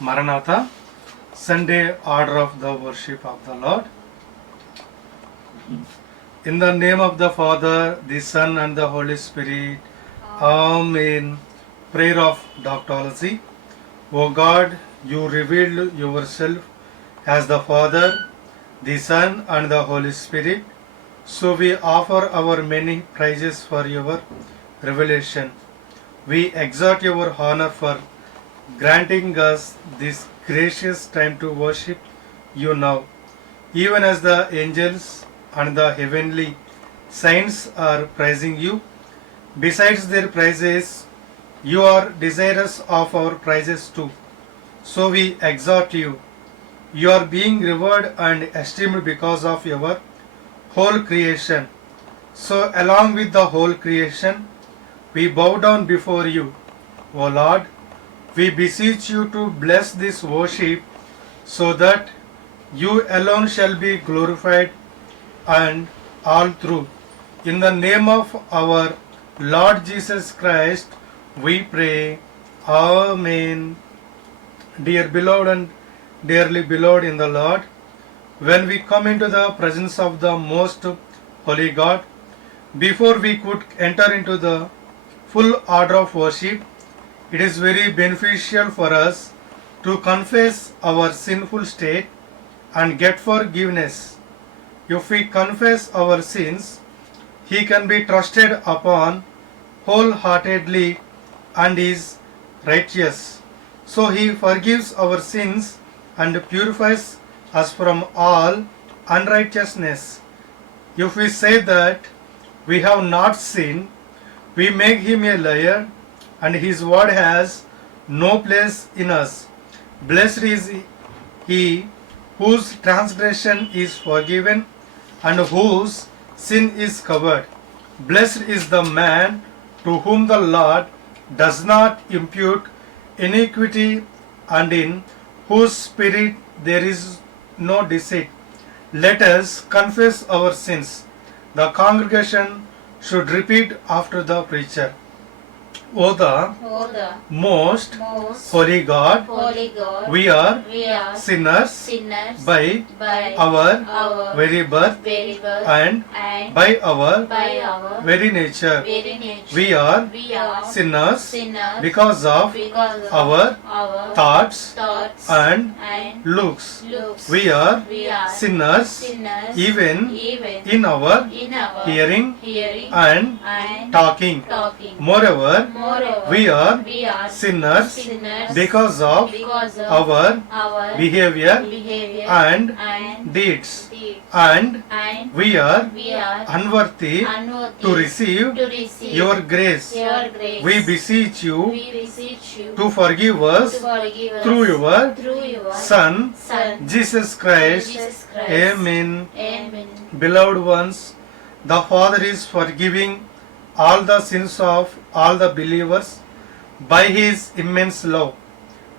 Maranatha, Sunday order of the worship of the Lord. In the name of the Father, the Son, and the Holy Spirit. Amen. Prayer of doxology. O God, you revealed yourself as the Father, the Son, and the Holy Spirit. So we offer our many praises for your revelation. We exalt your honor for granting us this gracious time to worship you now, even as the angels and the heavenly saints are praising you. Besides their praises, you are desirous of our praises too. So we exhort you. You are being revered and esteemed because of your whole creation. So, along with the whole creation, we bow down before you. O Lord, we beseech you to bless this worship so that you alone shall be glorified and all through. In the name of our Lord Jesus Christ, we pray. Amen. Dear beloved and dearly beloved in the Lord, when we come into the presence of the most holy God, before we could enter into the full order of worship, it is very beneficial for us to confess our sinful state and get forgiveness. If we confess our sins, He can be trusted upon wholeheartedly and is righteous. So He forgives our sins and purifies us from all unrighteousness. If we say that we have not sinned, we make Him a liar, and His word has no place in us. Blessed is he whose transgression is forgiven and whose sin is covered. Blessed is the man to whom the Lord does not impute iniquity and in whose spirit there is no deceit. Let us confess our sins. The congregation should repeat after the preacher. O the most holy God, we are sinners by our very birth and by our very nature. We are sinners because of our thoughts and looks. We are sinners even in our hearing and talking. Moreover, we are sinners because of our behavior and deeds, and we are unworthy to receive your grace. We beseech you to forgive us through your Son, Jesus Christ. Amen. Beloved ones, the Father is forgiving all the sins of all the believers by His immense love.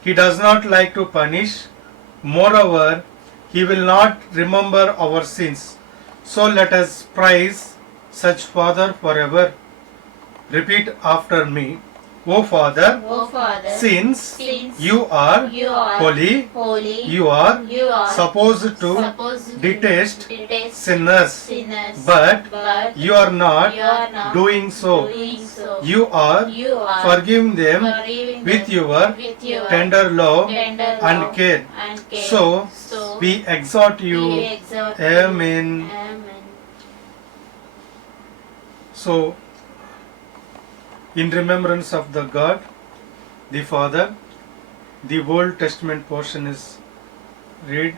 He does not like to punish. Moreover, He will not remember our sins. So let us praise such Father forever. Repeat after me. O Father, since you are holy, you are supposed to detest sinners, but you are not doing so. You are forgiving them with your tender love and care. So we exhort you. Amen. So, in remembrance of the God, the Father, the Old Testament portion is read,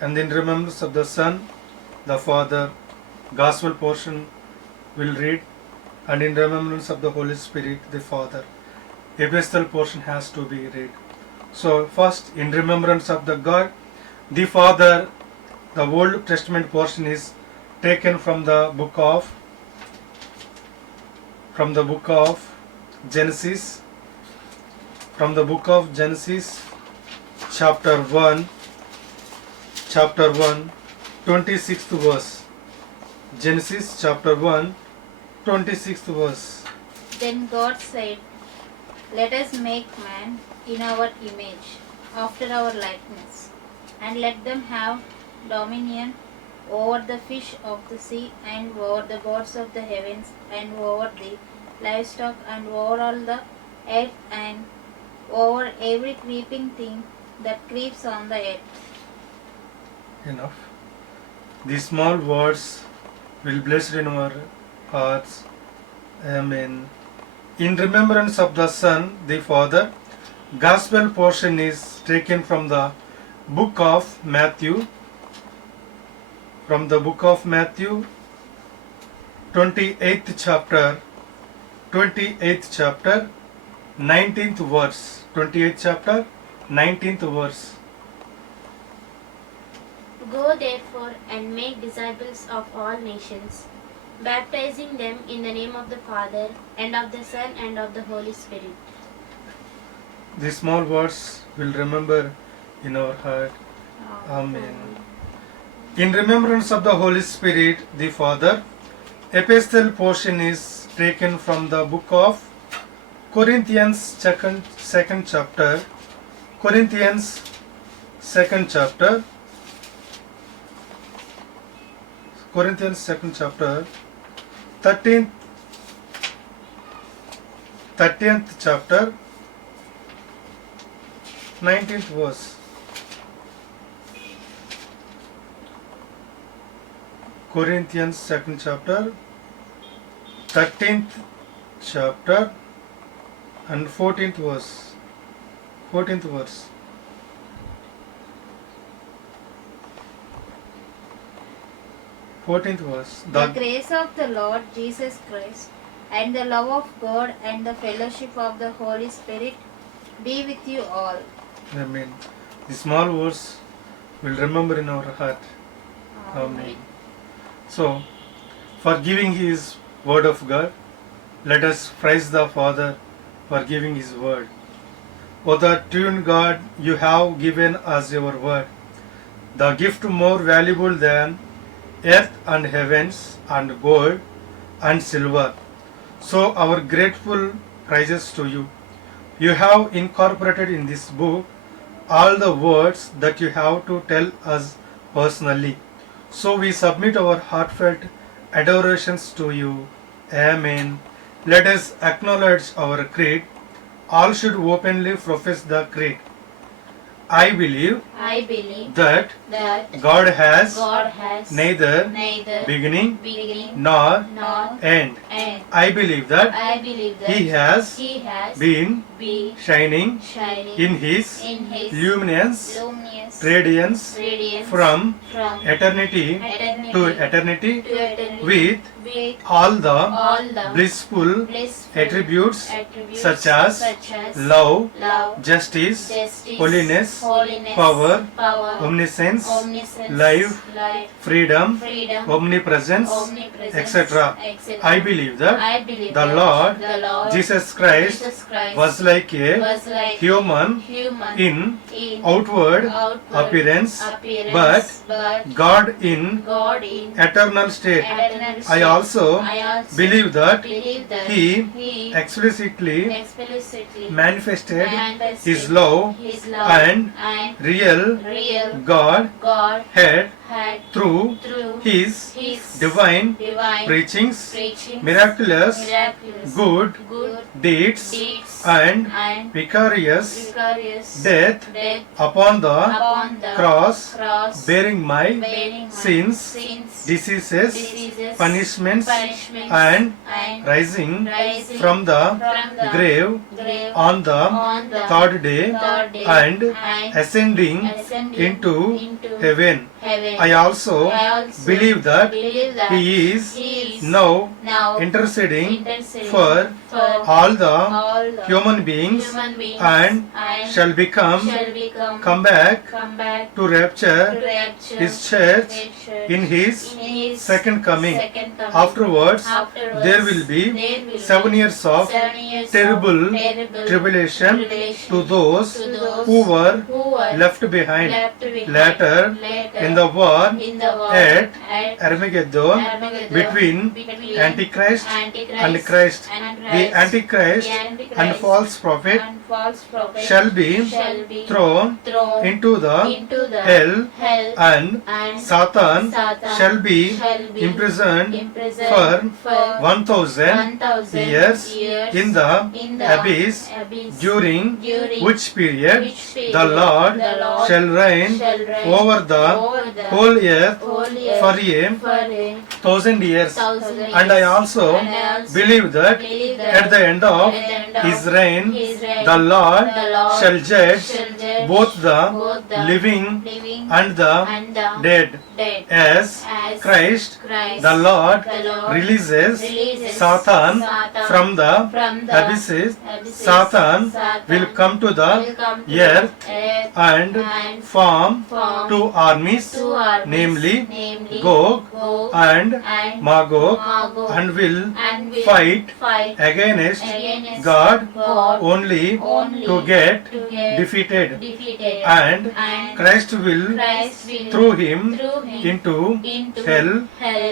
and in remembrance of the Son, the Father, Gospel portion will read, and in remembrance of the Holy Spirit, the Father, Epistle portion has to be read. So first, in remembrance of the God, the Father, the Old Testament portion is taken from the book of Genesis, chapter 1, 26th verse. Genesis chapter 1, 26th verse. Then God said, "Let us make man in our image, after our likeness. And let them have dominion over the fish of the sea, and over the birds of the heavens, and over the livestock, and over all the earth, and over every creeping thing that creeps on the earth. Enough. These small words will bless in our hearts. Amen. In remembrance of the Son, the Father, Gospel portion is taken from the book of Matthew. From the book of Matthew, 28th chapter, 19th verse. 28th chapter, 19th verse. Go therefore and make disciples of all nations, baptizing them in the name of the Father, and of the Son, and of the Holy Spirit. These small words will remember in our heart. Amen. In remembrance of the Holy Spirit, the Father, epistle portion is taken from the book of Corinthians, second chapter. Corinthians, second chapter. Corinthians, second chapter. 13th chapter. 19th verse. Corinthians, second chapter, 13th chapter, and 14th verse. 14th verse. The grace of the Lord Jesus Christ, and the love of God, and the fellowship of the Holy Spirit be with you all. Amen. The small words will remember in our heart. Amen. So, for giving His word of God, let us praise the Father for giving His word. O the true God, you have given us your word, the gift more valuable than earth and heavens and gold and silver. So our grateful praises to you. You have incorporated in this book all the words that you have to tell us personally. So we submit our heartfelt adorations to you. Amen. Let us acknowledge our creed. All should openly profess the creed. I believe that God has neither beginning nor end. I believe that He has been shining in His luminous radiance from eternity to eternity with all the blissful attributes such as love, justice, holiness, power, omniscience, life, freedom, omnipresence, etc. I believe that the Lord Jesus Christ was like a human in outward appearance, but God in eternal state. I also believe that He explicitly manifested His love and real God had through His divine preachings, miraculous good deeds, and vicarious death upon the cross, bearing my sins, diseases, punishments, and rising from the grave on the third day, and ascending into heaven. I also believe that He is now interceding for all the human beings and shall come back to rapture His church in His second coming. Afterwards, there will be 7 years of terrible tribulation to those who were were left behind left behind later in the war in the war at at Armageddon Armageddon between Antichrist and Christ. and The Antichrist and false prophet and false prophet shall be thrown into the hell, and Satan shall be imprisoned for 1000 years in the abyss, during which period the Lord shall reign over the whole earth for a 1000 years. And I also believe that at the end of his reign, the Lord shall judge both the living and the dead, as Christ the Lord releases Satan from the abysses. Satan will come to the earth and form two armies, namely Gog and Magog, and will fight against God only to get defeated, and Christ will throw him into hell.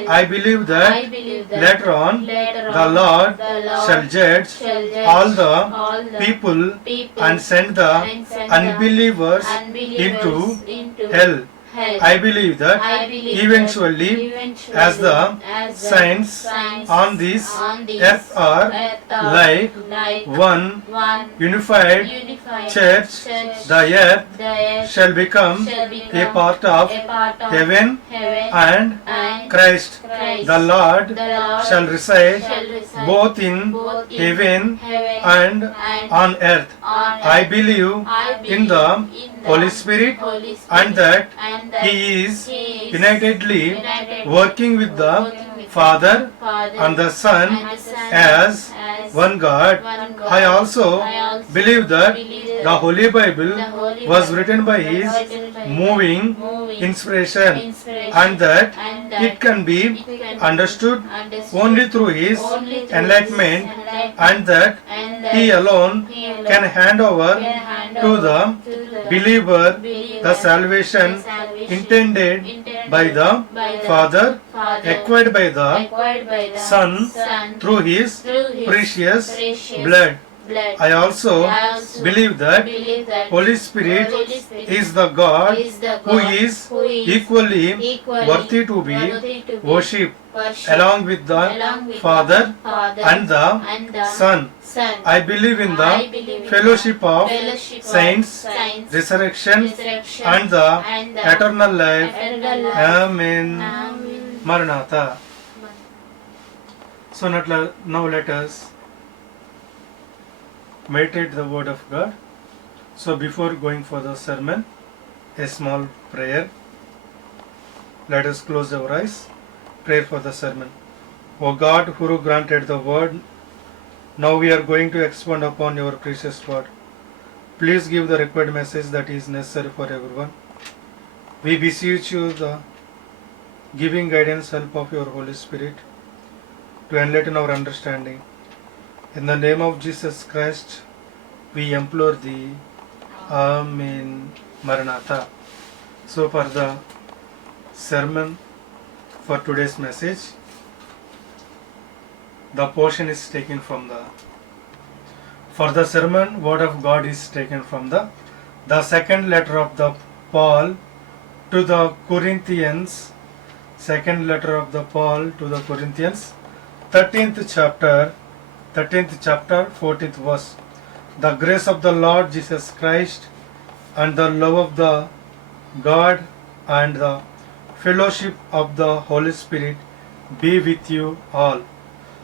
I believe that later on the Lord shall judge all the people and send the unbelievers into hell. I believe that eventually, as the saints on this earth are like one unified church, the earth shall become a part of heaven, and Christ the Lord shall reside both in heaven and on earth. I believe in the Holy Spirit, and that He is unitedly working with the Father and the Son as one God. I also believe that the Holy Bible was written by His moving inspiration, and that it can be understood only through His enlightenment, and that He alone can hand over to the believer the salvation intended by the Father, acquired by the Son through His precious blood. I also believe that Holy Spirit is the God who is equally worthy to be worshipped along with the Father and the Son. I believe in the fellowship of saints, resurrection, and the eternal life. Amen. Maranatha. So now let us meditate the word of God. So before going for the sermon, a small prayer. Let us close our eyes. Pray for the sermon. O God, who granted the word, now we are going to expound upon your precious word. Please give the required message that is necessary for everyone. We beseech you the giving guidance, help of your Holy Spirit to enlighten our understanding. In the name of Jesus Christ, we implore thee. Amen. Maranatha. So for the sermon for today's message, the portion is taken from for the sermon, word of God is taken from the second letter of the Paul to the Corinthians, second letter of the Paul to the Corinthians, 13th chapter, 14th verse. The grace of the Lord Jesus Christ and the love of the God and the fellowship of the Holy Spirit be with you all.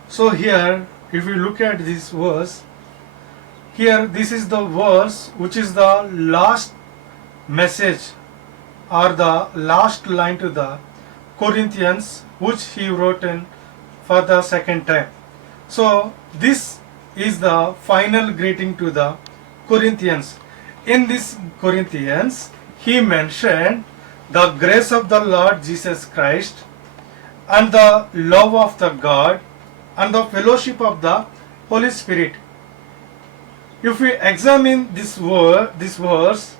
So here, if we look at this verse, here this is the verse which is the last message or the last line to the Corinthians, which he wrote in for the second time. So this is the final greeting to the Corinthians. In this Corinthians, he mentioned the grace of the Lord Jesus Christ and the love of the God and the fellowship of the Holy Spirit. If we examine this verse,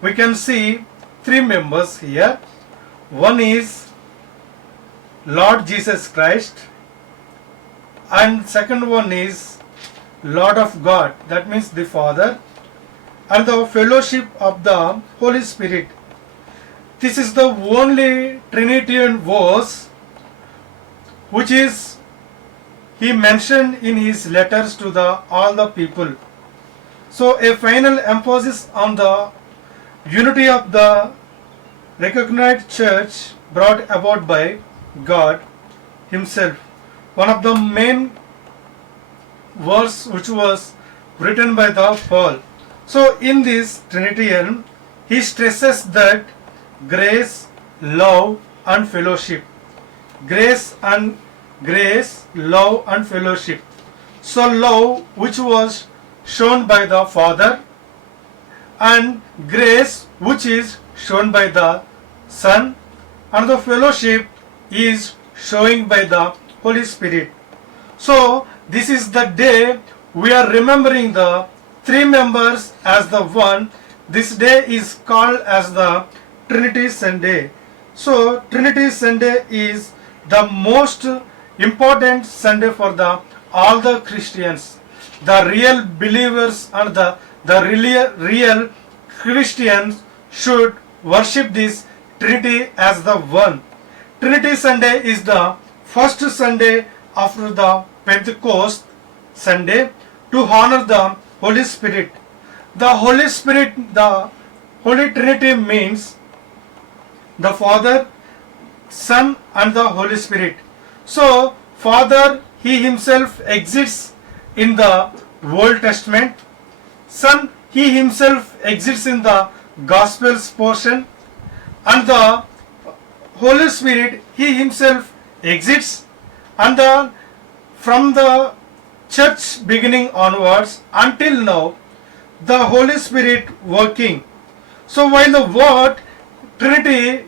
we can see three members here. One is Lord Jesus Christ, and second one is Lord of God, that means the Father, and the fellowship of the Holy Spirit. This is the only Trinitarian verse which is he mentioned in his letters to all the people. So a final emphasis on the unity of the recognized church brought about by God himself. One of the main verse which was written by the Paul. So in this Trinitarian, he stresses that grace, love and fellowship. Grace, love and fellowship. So love which was shown by the Father, and grace which is shown by the Son, and the fellowship is showing by the Holy Spirit. So this is the day we are remembering the three members as the one. This day is called as the Trinity Sunday. So Trinity Sunday is the most important Sunday for all the Christians. The real believers and the real Christians should worship this Trinity as the one. Trinity Sunday is the first Sunday after the Pentecost Sunday to honor the Holy Spirit. The Holy Spirit, the Holy Trinity means the Father, Son and the Holy Spirit. So Father, he himself exists in the Old Testament. Son, he himself exists in the Gospels portion, and the Holy Spirit, he himself exists, and from the church beginning onwards until now, the Holy Spirit working. So while the word Trinity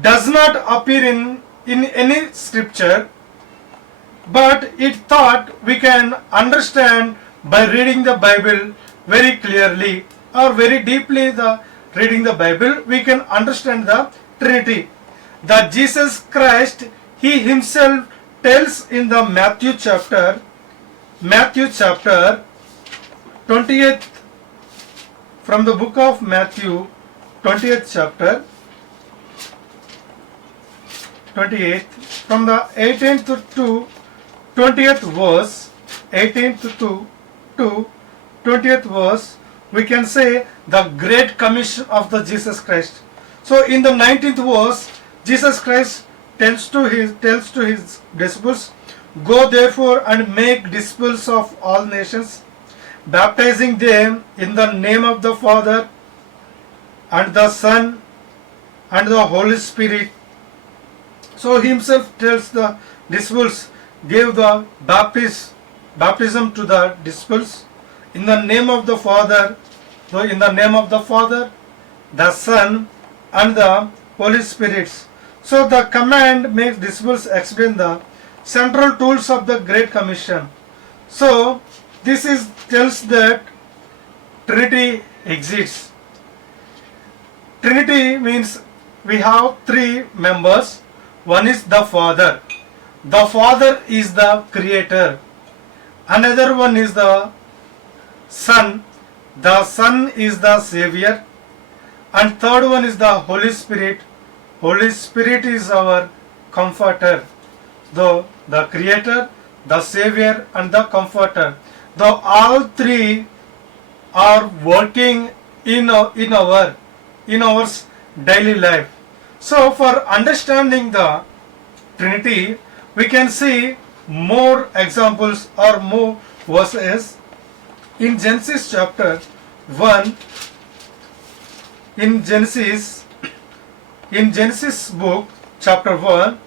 does not appear in any scripture, but it thought we can understand by reading the Bible very clearly or very deeply. The reading the Bible, we can understand the Trinity. That Jesus Christ, he himself tells in the Matthew chapter 20th, from the book of Matthew 20th chapter 28th, from the 18th to 20th verse, 18th to 20th verse, we can say the Great Commission of the Jesus Christ. So in the 19th verse, Jesus Christ tells to his disciples, "Go therefore and make disciples of all nations, baptizing them in the name of the Father and the Son and the Holy Spirit." So he himself tells the disciples, gave the baptism to the disciples in the name of the Father, the Son and the Holy Spirit. So the command makes disciples explain the central tools of the Great Commission. So this tells that Trinity exists. Trinity means we have three members. One is the Father. The Father is the Creator. Another one is the Son. The Son is the Savior. And third one is the Holy Spirit. Holy Spirit is our Comforter. The Creator, the Savior and the Comforter. Though all three are working in our daily life. So for understanding the Trinity, we can see more examples or more verses in Genesis chapter 1. In Genesis book chapter 1,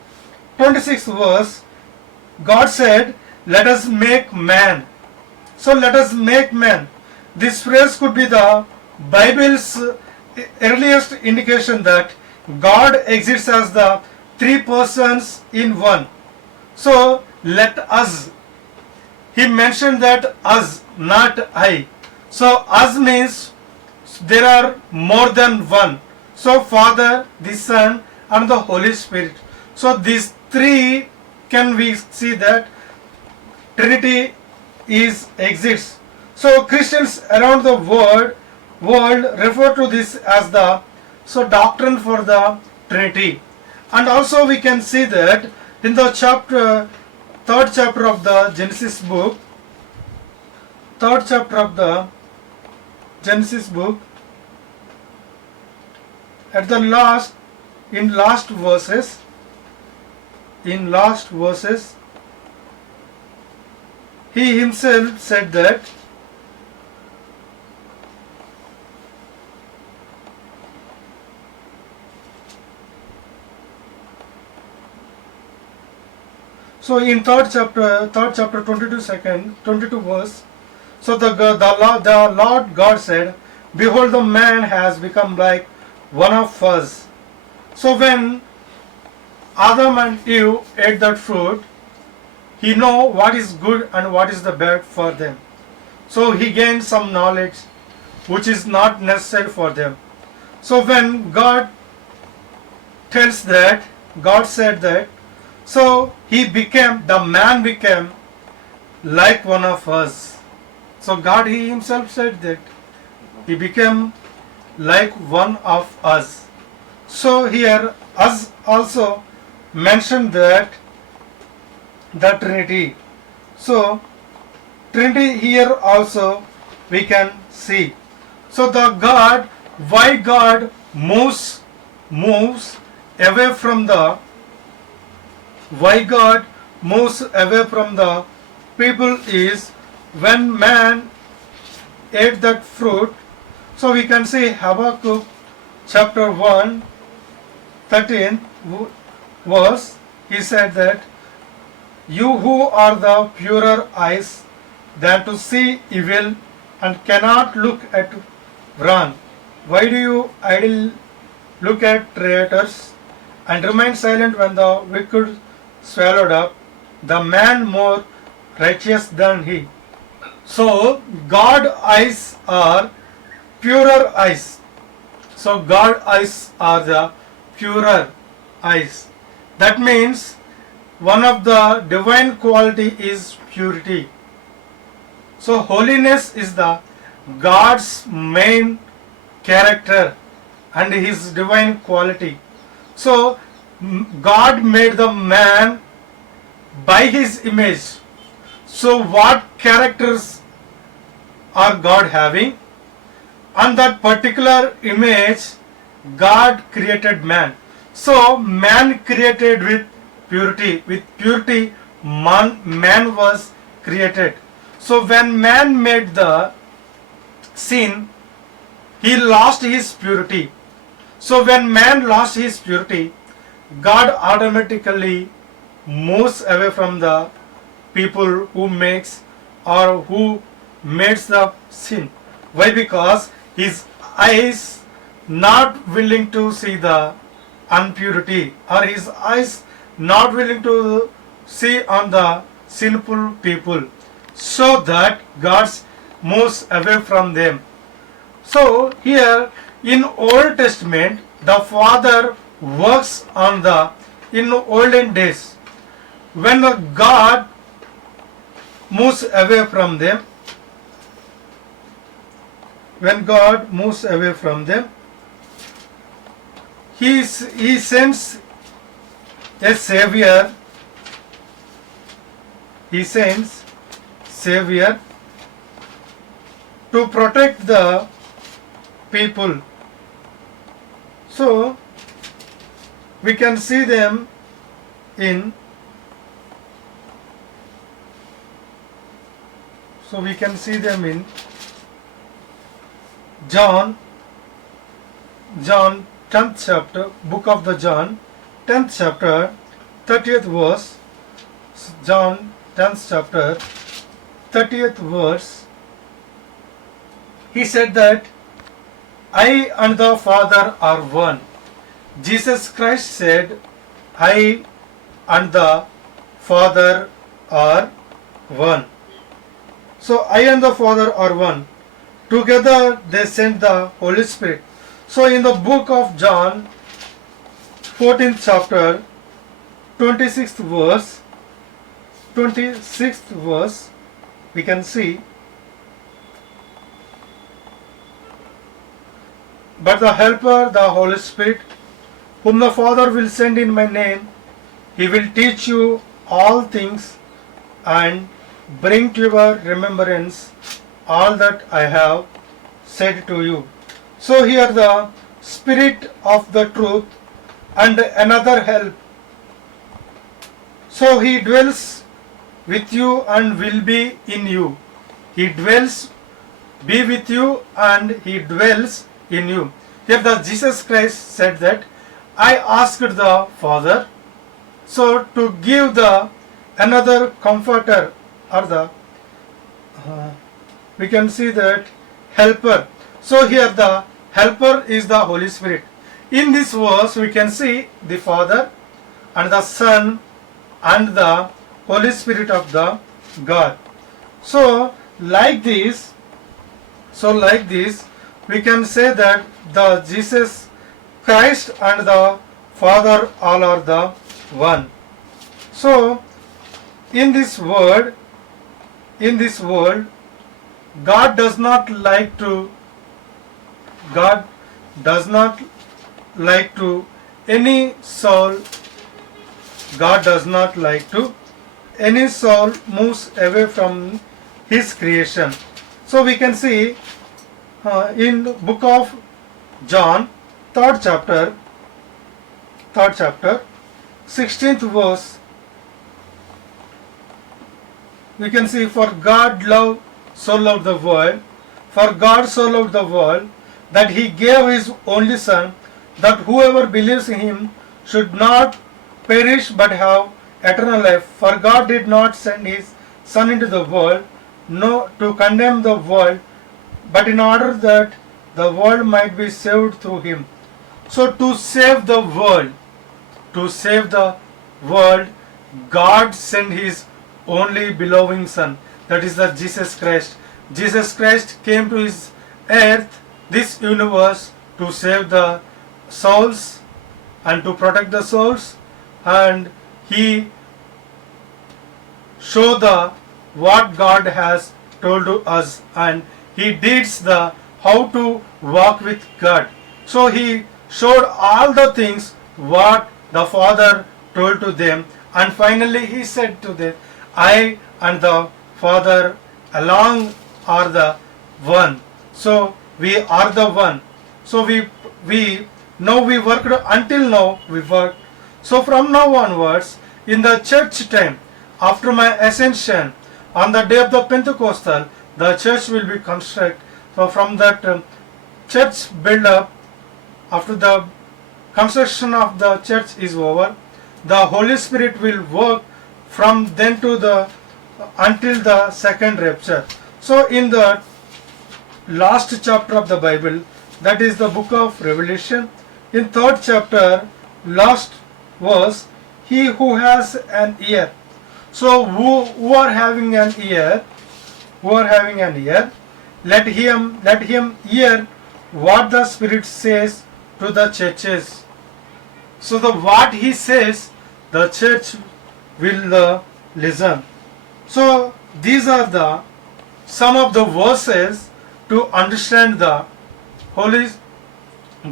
26th verse, God said, "Let us make man." So let us make man. This phrase could be the Bible's earliest indication that God exists as the three persons in one. So let us. He mentioned that us, not I. So us means there are more than one. So Father, the Son, and the Holy Spirit. So these three, can we see that Trinity exists. So Christians around the world refer to this as the doctrine for the Trinity. And also we can see that in the third chapter of the Genesis book, at the last verses, he himself said that so in third chapter 22 verse, so the Lord God said, behold, the man has become like one of us. So when Adam and Eve ate that fruit, he know what is good and what is the bad for them. So he gained some knowledge which is not necessary for them. So when God said that, so the man became like one of us. So God, he himself said that he became like one of us. So here us also mentioned that the Trinity. So Trinity here also we can see. So why God moves away from the people is when man ate that fruit. So we can see Habakkuk chapter 1, 13th verse, he said that, you who are the purer eyes than to see evil and cannot look at wrong, why do you idle look at traitors and remain silent when the wicked swallowed up the man more righteous than he? So God eyes are purer eyes. So God eyes are the purer eyes. That means one of the divine quality is purity. So holiness is the God's main character and his divine quality. So God made the man by his image. So what characters are God having? On that particular image, God created man. So man created with purity. With purity, man was created. So when man made the sin, he lost his purity. So when man lost his purity, God automatically moves away from the people who makes the sin. Why? Because his eyes not willing to see the impurity, or his eyes not willing to see on the sinful people, so that God moves away from them. So here in Old Testament, the Father works in olden days. When God moves away from them, he sends a savior. He sends savior to protect the people. So we can see them in John 10th chapter, book of the John 10th chapter 30th verse. John 10th chapter 30th verse, he said that I and the Father are one. Jesus Christ said, I and the Father are one. So I and the Father are one. together they sent the Holy Spirit. So in the book of John, 14th chapter, 26th verse, we can see, but the Helper, the Holy Spirit, whom the Father will send in my name, he will teach you all things and bring to your remembrance all that I have said to you. So here the Spirit of the truth and another help. So he dwells with you and will be in you. He dwells, be with you, and he dwells in you. Here the Jesus Christ said that I asked the Father so to give the another comforter, or the we can see that helper. So here the helper is the Holy Spirit. In this verse we can see the Father and the Son and the Holy Spirit of the God. So like this we can say that the Jesus Christ and the Father all are the one. So in this world, God does not like to any soul. God does not like to any soul moves away from his creation. So we can see in book of John, third chapter, 16th verse, we can see, for God so loved the world, for God so loved the world that he gave his only Son, that whoever believes in him should not perish but have eternal life. For God did not send his Son into the world to condemn the world, but in order that the world might be saved through him. So to save the world, God sent his only beloved Son, that is the Jesus Christ. Jesus Christ came to his earth, this universe, to save the souls and to protect the souls, and he showed what God has told to us, and he did how to walk with God. So he showed all the things what the Father told to them, and finally he said to them, I and the Father along are the one. So we are the one. So we worked until now we work. So from now onwards, in the church time, after my ascension, on the day of the Pentecostal, the church will be constructed. So from that church build up, after the construction of the church is over, the Holy Spirit will work from then to until the second rapture. So in the last chapter of the Bible, that is the book of Revelation, in third chapter, last verse, he who has an ear. So who are having an ear, let him hear what the Spirit says to the churches. So what he says, the church will listen. So these are some of the verses to understand the Holy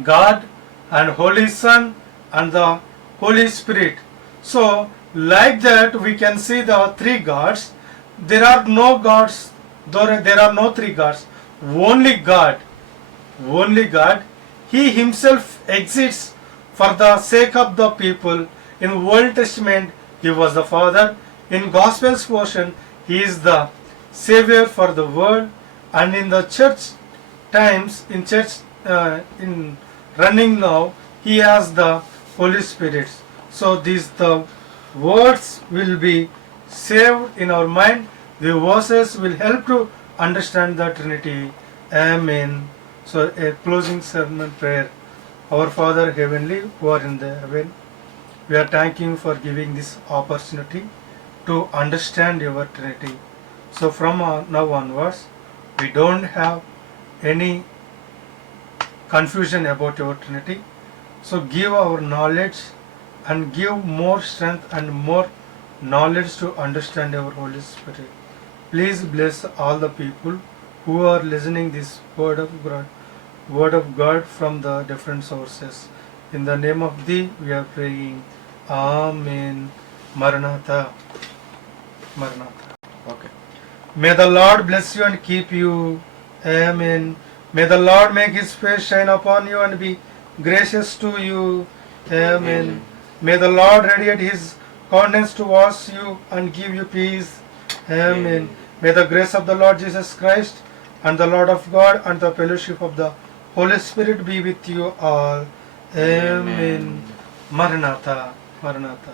God and Holy Son and the Holy Spirit. So like that we can see the three gods. There are no gods, there are no three gods. Only God. He himself exists for the sake of the people. In Old Testament he was the Father. In Gospels portion he is the Savior for the world. And in the church times, in running now, he has the Holy Spirit. So the words will be saved in our mind. The verses will help to understand the Trinity. Amen. So a closing sermon prayer. Our Father Heavenly, who are in the heaven, we are thanking you for giving this opportunity to understand your Trinity. So from now onwards, we don't have any confusion about your Trinity. So give our knowledge and give more strength and more knowledge to understand our Holy Spirit. Please bless all the people who are listening this word of God from the different sources. In the name of Thee we are praying. Amen. Maranatha. Maranatha. Okay. May the Lord bless you and keep you. Amen. May the Lord make His face shine upon you and be gracious to you. Amen. May the Lord radiate His countenance towards you and give you peace. Amen. May the grace of the Lord Jesus Christ and the Lord of God and the fellowship of the Holy Spirit be with you all. Amen. Maranatha. Maranatha.